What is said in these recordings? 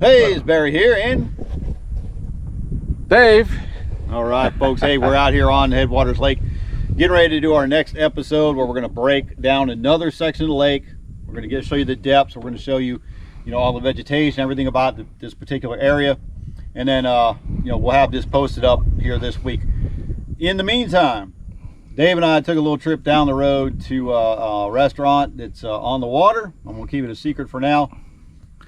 Hey, it's Barry here and Dave. All right, folks. Hey, we're out here on HEadwaters Lake, getting ready to do our next episode where we're going to break down another section of the lake. We're going to show you the depths. We're going to show you, all the vegetation, everything about this particular area, and then, we'll have this posted up here this week. In the meantime, Dave and I took a little trip down the road to a restaurant that's on the water. I'm going to keep it a secret for now,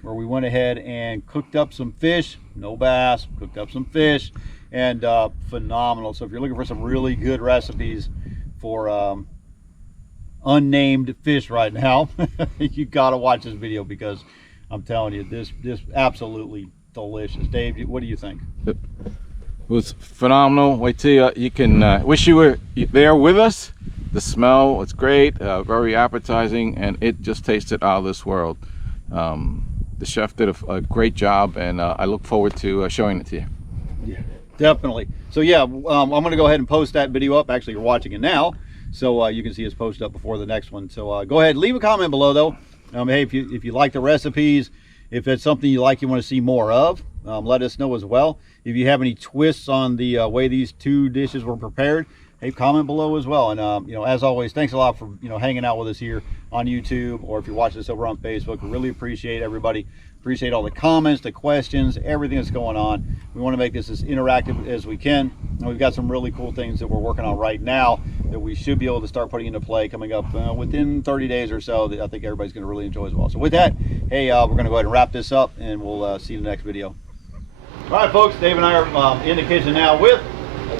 where we went ahead and cooked up some fish, no bass, cooked up some fish, and phenomenal. So if you're looking for some really good recipes for unnamed fish right now, you gotta watch this video, because I'm telling you, this absolutely delicious. Dave, what do you think? It was phenomenal. Wait till you can wish you were there with us. The smell was great, very appetizing, and it just tasted out of this world. The chef did a great job, and I look forward to showing it to you. Yeah, definitely. So yeah, I'm going to go ahead and post that video up. Actually, you're watching it now, so you can see us post up before the next one. So go ahead, leave a comment below though. Hey, if you like the recipes, if it's something you like, you want to see more of, let us know as well. If you have any twists on the way these two dishes were prepared, hey, comment below as well. And as always, thanks a lot for hanging out with us here on YouTube, or if you're watching this over on Facebook. We really appreciate everybody. Appreciate all the comments, the questions, everything that's going on. We want to make this as interactive as we can, and we've got some really cool things that we're working on right now that we should be able to start putting into play coming up within 30 days or so, that I think everybody's going to really enjoy as well. So with that, hey, we're going to go ahead and wrap this up, and we'll see you in the next video. All right, folks, Dave and I are in the kitchen now with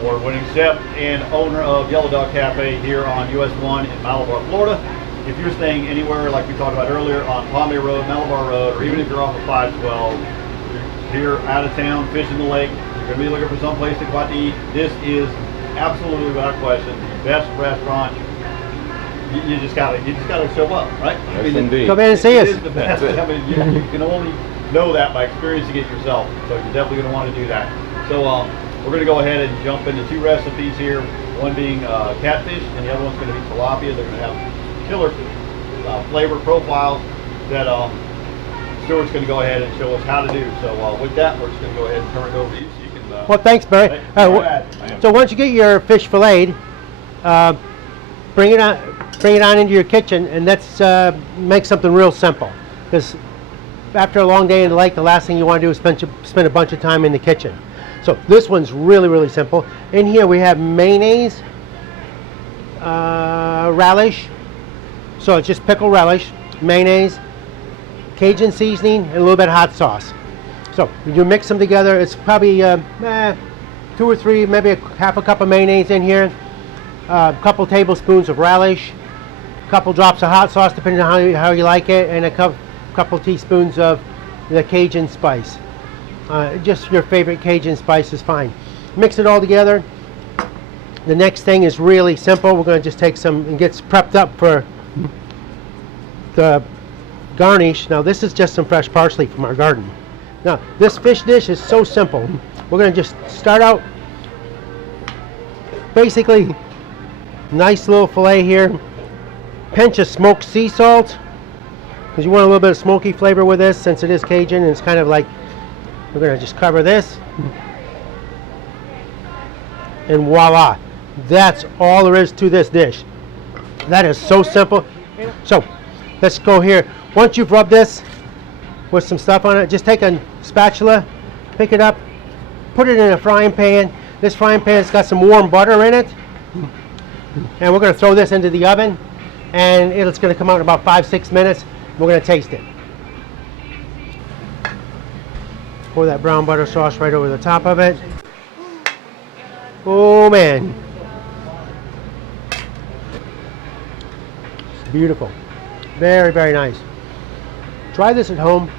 award-winning chef and owner of Yellow Dog Cafe here on US 1 in Malabar, Florida. If you're staying anywhere, like we talked about earlier, on Palm Bay Road, Malabar Road, or even if you're off of 512, you're here out of town, fishing the lake, you're going to be looking for some place to go out to eat, this is absolutely, without question, the best restaurant. You just gotta show up, right? Yes, indeed. Come in and see us. It is the best. I mean, you can only know that by experiencing it yourself. So you're definitely going to want to do that. So we're going to go ahead and jump into two recipes here. One being catfish, and the other one's going to be tilapia. They're going to have killer flavor profiles that Stuart's going to go ahead and show us how to do. So with that, we're just going to go ahead and turn it over to you so you can. Well, thanks, Barry. So once you get your fish filleted, bring it on into your kitchen, and let's make something real simple. Because after a long day in the lake, the last thing you want to do is spend a bunch of time in the kitchen. So this one's really, really simple. In here we have mayonnaise, relish. So it's just pickled relish, mayonnaise, Cajun seasoning, and a little bit of hot sauce. So you mix them together. It's probably 2 or 3, maybe half a cup of mayonnaise in here, a couple tablespoons of relish, a couple drops of hot sauce depending on how you like it, and a couple teaspoons of the Cajun spice. Just your favorite Cajun spice is fine. Mix it all together. The next thing is really simple. We're going to just take some and get prepped up for the garnish. Now this is just some fresh parsley from our garden. Now this fish dish is so simple. We're going to just start out basically nice little fillet here. Pinch of smoked sea salt, because you want a little bit of smoky flavor with this, since it is Cajun, and it's kind of like, we're going to just cover this, and voila, that's all there is to this dish. That is so simple. So let's go here. Once you've rubbed this with some stuff on it, just take a spatula, pick it up, put it in a frying pan. This frying pan's got some warm butter in it, and we're going to throw this into the oven, and it's going to come out in about 5-6 minutes. We're going to taste it. Pour that brown butter sauce right over the top of it. Oh man, it's beautiful. Very, very nice. Try this at home,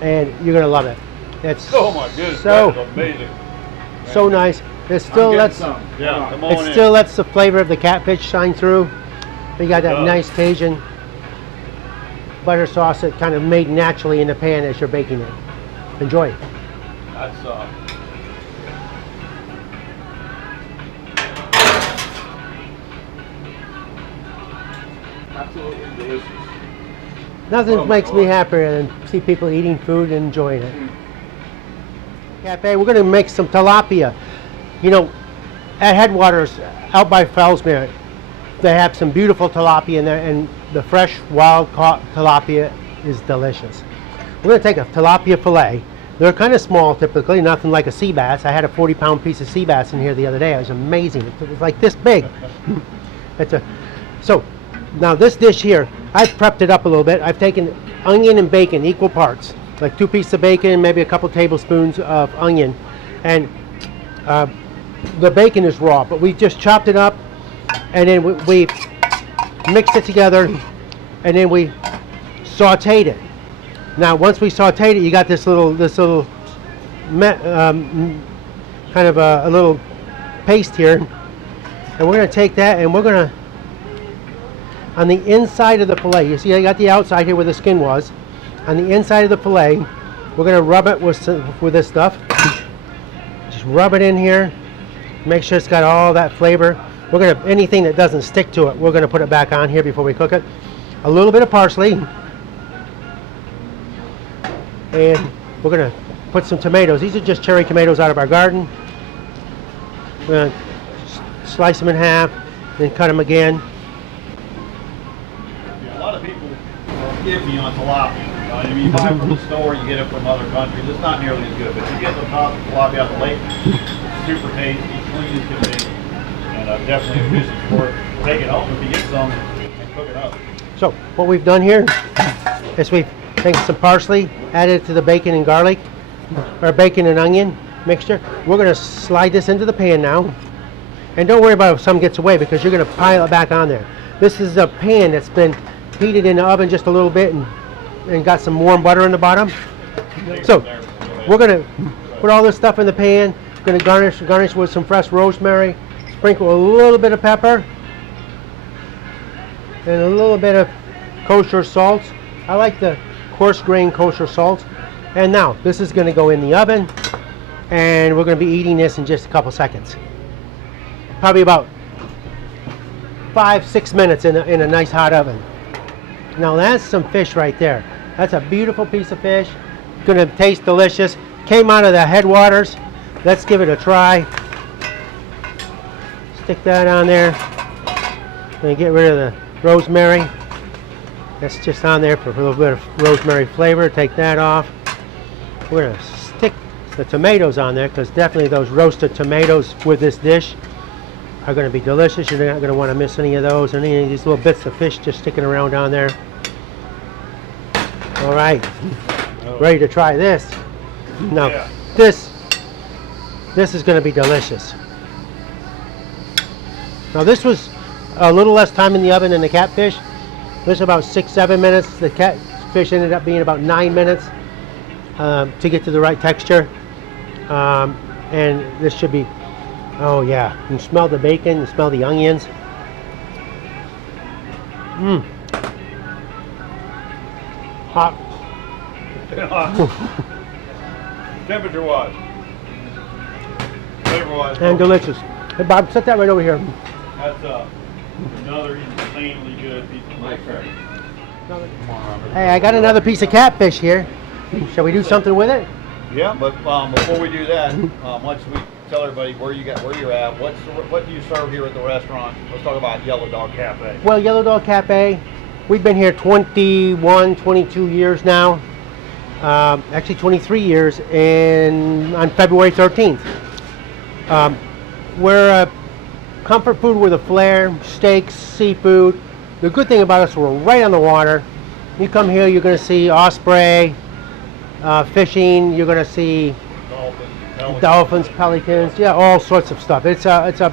and you're going to love it. It's oh my goodness, so that is amazing. So nice. It still lets the flavor of the catfish shine through. You got that nice Cajun butter sauce that kind of made naturally in the pan as you're baking it. Enjoy. That's absolutely delicious. Nothing makes me happier than see people eating food and enjoying it. Cafe, we're going to make some tilapia. You know, at Headwaters, out by Fellsmere, they have some beautiful tilapia in there, and the fresh, wild-caught tilapia is delicious. We're going to take a tilapia fillet. They're kind of small typically, nothing like a sea bass. I had a 40-pound piece of sea bass in here the other day. It was amazing. It was like this big. So now this dish here, I've prepped it up a little bit. I've taken onion and bacon, equal parts. Like 2 pieces of bacon, maybe a couple tablespoons of onion. And the bacon is raw, but we just chopped it up, and then we mixed it together, and then we sauteed it. Now, once we sauteed it, you got this little kind of a little paste here, and we're going to take that, and we're going to, on the inside of the fillet, you see I got the outside here where the skin was. On the inside of the fillet, we're going to rub it with this stuff. Just rub it in here. Make sure it's got all that flavor. We're going to, anything that doesn't stick to it, we're going to put it back on here before we cook it. A little bit of parsley. And we're going to put some tomatoes. These are just cherry tomatoes out of our garden. We're going to slice them in half, then cut them again. Yeah, a lot of people are iffy on tilapia. I mean, you buy it from the store, you get it from other countries. It's not nearly as good, but you get the tilapia out the lake. It's super tasty, clean as can be, and definitely a fish that's worth taking home if you get some and cook it up. So what we've done here is we've taken some parsley, added it to the bacon and garlic, or bacon and onion mixture. We're going to slide this into the pan now, and don't worry about if some gets away, because you're going to pile it back on there. This is a pan that's been heated in the oven just a little bit, and got some warm butter in the bottom. So we're going to put all this stuff in the pan. We're going to garnish with some fresh rosemary, sprinkle a little bit of pepper, and a little bit of kosher salt. I like the coarse grain kosher salt. And now this is going to go in the oven, and we're going to be eating this in just a couple seconds. Probably about 5-6 minutes in a nice hot oven. Now that's some fish right there. That's a beautiful piece of fish. Going to taste delicious. Came out of the Headwaters. Let's give it a try. Stick that on there. And get rid of the rosemary. That's just on there for a little bit of rosemary flavor. Take that off. We're going to stick the tomatoes on there, because definitely those roasted tomatoes with this dish are going to be delicious. You're not going to want to miss any of those, and any of these little bits of fish just sticking around on there. All right, ready to try this. Now, yeah. This is going to be delicious. Now, this was a little less time in the oven than the catfish. This was about 6-7 minutes. The catfish ended up being about 9 minutes to get to the right texture. And this should be, oh yeah, you smell the bacon, you smell the onions. Hot. Temperature wise, flavor wise, and delicious. Hey Bob, set that right over here. That's another insanely good piece of fish. Hey, I got another piece of catfish here. Shall we do something with it? Yeah, but before we do that, why don't we tell everybody where you're at? What do you serve here at the restaurant? Let's talk about Yellow Dog Cafe. Well, Yellow Dog Cafe, we've been here 21, 22 years now. Actually 23 years on February 13th. We're a comfort food with a flair, steaks, seafood. The good thing about us, we're right on the water. You come here, you're going to see osprey, fishing, you're going to see dolphins, pelicans, yeah, all sorts of stuff. It's a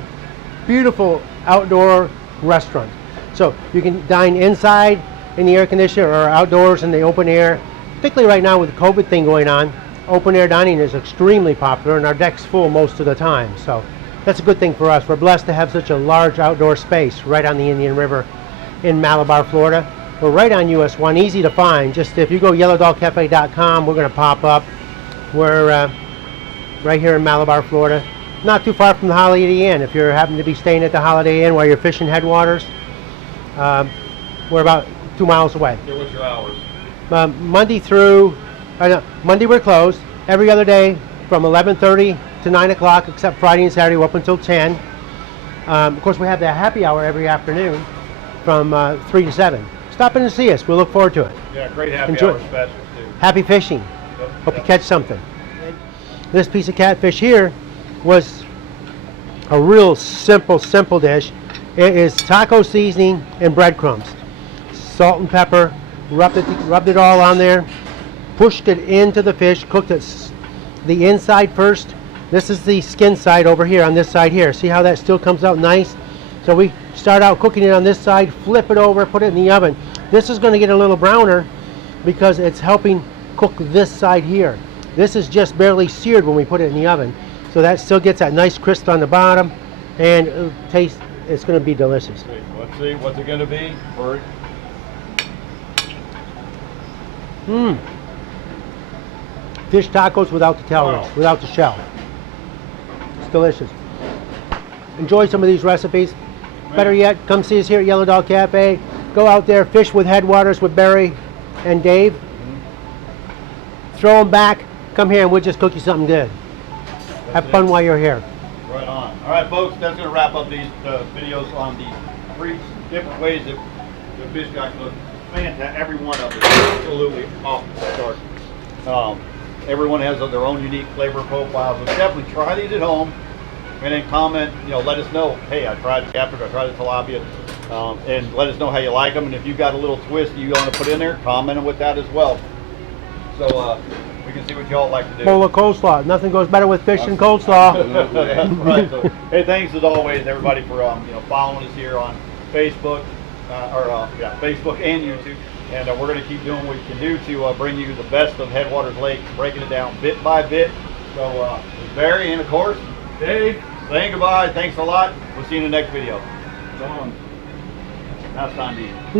beautiful outdoor restaurant. So you can dine inside in the air conditioner or outdoors in the open air. Particularly right now with the COVID thing going on, open air dining is extremely popular, and our deck's full most of the time. So that's a good thing for us. We're blessed to have such a large outdoor space right on the Indian River in Malabar, Florida. We're right on US 1, easy to find. Just if you go yellowdogcafe.com, we're going to pop up. We're right here in Malabar, Florida. Not too far from the Holiday Inn. If you're happen to be staying at the Holiday Inn while you're fishing Headwaters, we're about 2 miles away. What's your hours? Monday we're closed. Every other day from 11:30 to 9 o'clock, except Friday and Saturday, we're up until 10. Of course, we have the happy hour every afternoon from 3 to 7. Stop in and see us. We'll look forward to it. Yeah, great happy Enjoy. hour specials too. Happy fishing. Hope you catch something. This piece of catfish here was a real simple dish. It is taco seasoning and breadcrumbs. Salt and pepper, rubbed it all on there, pushed it into the fish, cooked it the inside first. This is the skin side over here on this side here. See how that still comes out nice? So we start out cooking it on this side, flip it over, put it in the oven. This is going to get a little browner because it's helping cook this side here. This is just barely seared when we put it in the oven. So that still gets that nice crisp on the bottom, and it's going to be delicious. Let's see, what's it going to be? Fish tacos without the tail ropes, without the shell. It's delicious. Enjoy some of these recipes. Better yet, come see us here at Yellow Dog Cafe. Go out there, fish with Headwaters with Barry and Dave. Throw them back. Come here and we'll just cook you something good. Have fun while you're here. Right on. All right, folks, that's going to wrap up these videos on the 3 different ways that the fish got cooked. Fantastic. Every one of them is absolutely off the chart. Everyone has their own unique flavor profile, so definitely try these at home and then comment, let us know, hey, I tried the catfish, I tried the tilapia, and let us know how you like them. And if you've got a little twist you want to put in there, comment them with that as well. So we can see what y'all like to do. Bowl of coleslaw. Nothing goes better with fish than coleslaw. That's right. So, hey, thanks as always, everybody, for following us here on Facebook, Facebook and YouTube. And we're going to keep doing what we can do to bring you the best of Headwaters Lake, breaking it down bit by bit. So, Barry and of course Dave, saying goodbye. Thanks a lot. We'll see you in the next video. Come on. Now it's time to eat.